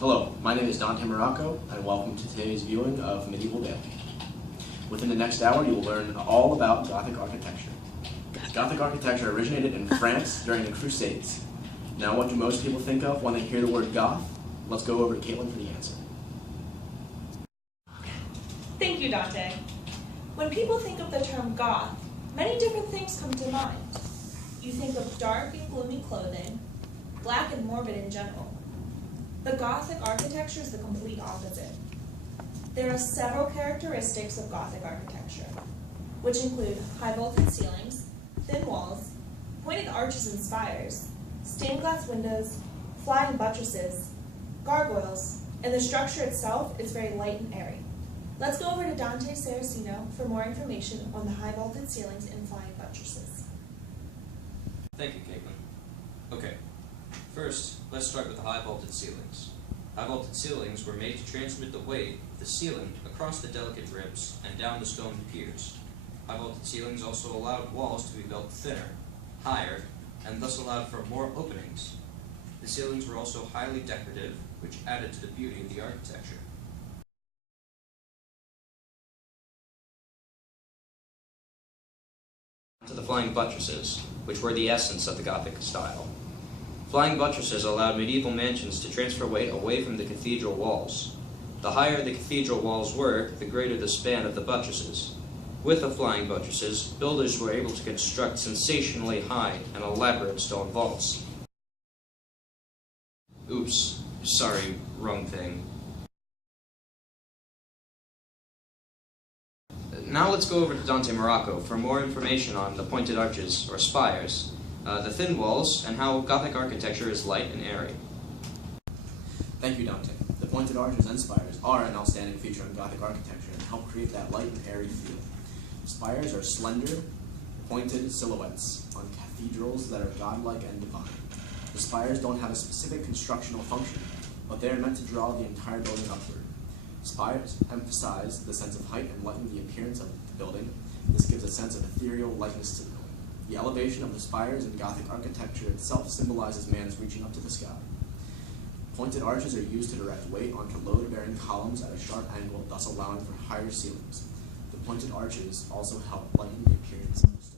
Hello, my name is Dante Morocco, and welcome to today's viewing of Medieval Daily. Within the next hour, you will learn all about Gothic architecture. Gothic architecture originated in France during the Crusades. Now, what do most people think of when they hear the word Goth? Let's go over to Caitlin for the answer. Thank you, Dante. When people think of the term Goth, many different things come to mind. You think of dark and gloomy clothing, black and morbid in general. The Gothic architecture is the complete opposite. There are several characteristics of Gothic architecture, which include high vaulted ceilings, thin walls, pointed arches and spires, stained glass windows, flying buttresses, gargoyles, and the structure itself is very light and airy. Let's go over to Dante Saracino for more information on the high vaulted ceilings and flying buttresses. Thank you, Caitlin. Okay, first, let's start with the high vaulted ceilings. High vaulted ceilings were made to transmit the weight of the ceiling across the delicate ribs and down the stone piers. High vaulted ceilings also allowed walls to be built thinner, higher, and thus allowed for more openings. The ceilings were also highly decorative, which added to the beauty of the architecture. To the flying buttresses, which were the essence of the Gothic style. Flying buttresses allowed medieval mansions to transfer weight away from the cathedral walls. The higher the cathedral walls were, the greater the span of the buttresses. With the flying buttresses, builders were able to construct sensationally high and elaborate stone vaults. Oops, sorry, wrong thing. Now let's go over to Dante Morocco for more information on the pointed arches, or spires, the thin walls, and how Gothic architecture is light and airy. Thank you, Dante. The pointed arches and spires are an outstanding feature in Gothic architecture and help create that light and airy feel. Spires are slender, pointed silhouettes on cathedrals that are godlike and divine. The spires don't have a specific constructional function, but they are meant to draw the entire building upward. Spires emphasize the sense of height and lighten the appearance of the building. This gives a sense of ethereal likeness to the building. The elevation of the spires in Gothic architecture itself symbolizes man's reaching up to the sky. Pointed arches are used to direct weight onto load-bearing columns at a sharp angle, thus allowing for higher ceilings. The pointed arches also help lighten the appearance of the stone.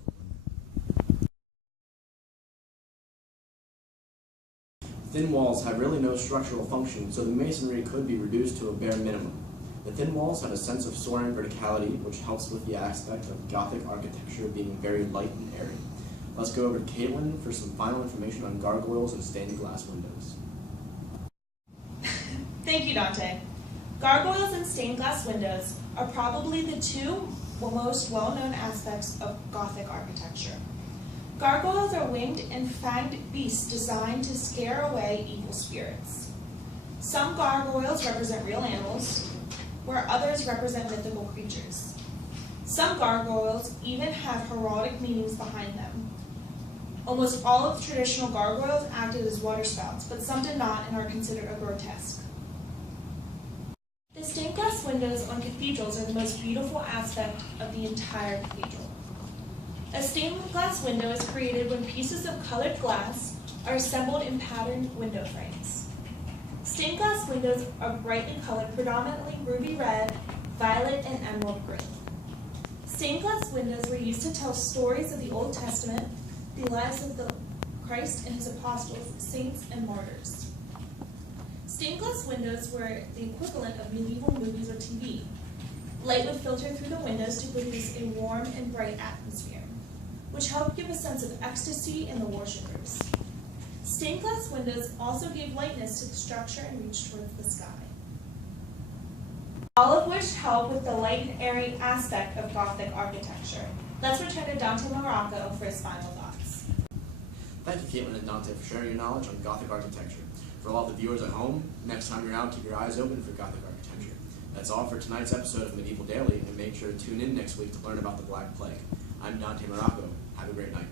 Thin walls have really no structural function, so the masonry could be reduced to a bare minimum. The thin walls have a sense of soaring verticality, which helps with the aspect of Gothic architecture being very light and airy. Let's go over to Caitlin for some final information on gargoyles and stained glass windows. Thank you, Dante. Gargoyles and stained glass windows are probably the two most well-known aspects of Gothic architecture. Gargoyles are winged and fanged beasts designed to scare away evil spirits. Some gargoyles represent real animals, where others represent mythical creatures. Some gargoyles even have heraldic meanings behind them. Almost all of the traditional gargoyles acted as waterspouts, but some did not and are considered a grotesque. The stained glass windows on cathedrals are the most beautiful aspect of the entire cathedral. A stained glass window is created when pieces of colored glass are assembled in patterned window frames. Stained glass windows are brightly colored, predominantly ruby red, violet, and emerald green. Stained glass windows were used to tell stories of the Old Testament, the lives of the Christ and his apostles, saints, and martyrs. Stained glass windows were the equivalent of medieval movies or TV. Light would filter through the windows to produce a warm and bright atmosphere, which helped give a sense of ecstasy in the worshippers. Stained glass windows also gave lightness to the structure and reached towards the sky. All of which help with the light and airy aspect of Gothic architecture. Let's return to Dante Morocco for his final thoughts. Thank you, Caitlin and Dante, for sharing your knowledge on Gothic architecture. For all the viewers at home, next time you're out, keep your eyes open for Gothic architecture. That's all for tonight's episode of Medieval Daily, and make sure to tune in next week to learn about the Black Plague. I'm Dante Morocco. Have a great night.